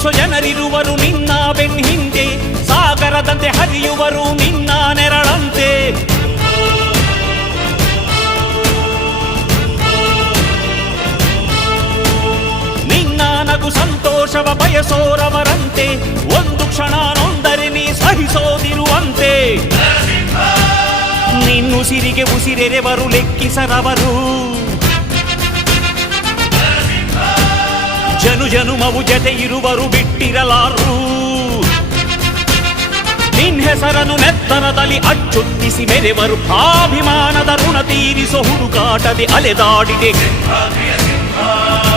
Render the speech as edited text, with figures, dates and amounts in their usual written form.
ಪ್ರೀತಿಸೋ ಜನರಿರುವರು ನಿನ್ನ ಬೆನ್ ಹಿಂದೆ, ಸಾಗರದಂತೆ ಹರಿಯುವರು ನಿನ್ನ ನೆರಳಂತೆ. ನಿನ್ನ ನಗು ಸಂತೋಷವ ಬಯಸೋರವರಂತೆ, ಒಂದು ಕ್ಷಣ ನೊಂದರೆ ನೀ ಸಹಿಸೋದಿರುವಂತೆ. ನಿನ್ನುಸಿರಿಗೆ ಉಸಿರೆರೆವರು ಲೆಕ್ಕಿಸರವರು, ಜನು ಜನುಮವು ಜತೆ ಇರುವರು ಬಿಟ್ಟಿರಲಾರು. ನಿನ್ ಹೆಸರನ್ನು ನೆತ್ತರದಲ್ಲಿ ಅಚ್ಚೊತ್ತಿಸಿ ಮೆರೆವರು, ಆಭಿಮಾನದ ಋಣ ತೀರಿಸೋ ಹುಡುಕಾಟದೆ ಅಲೆದಾಡಿದೆ.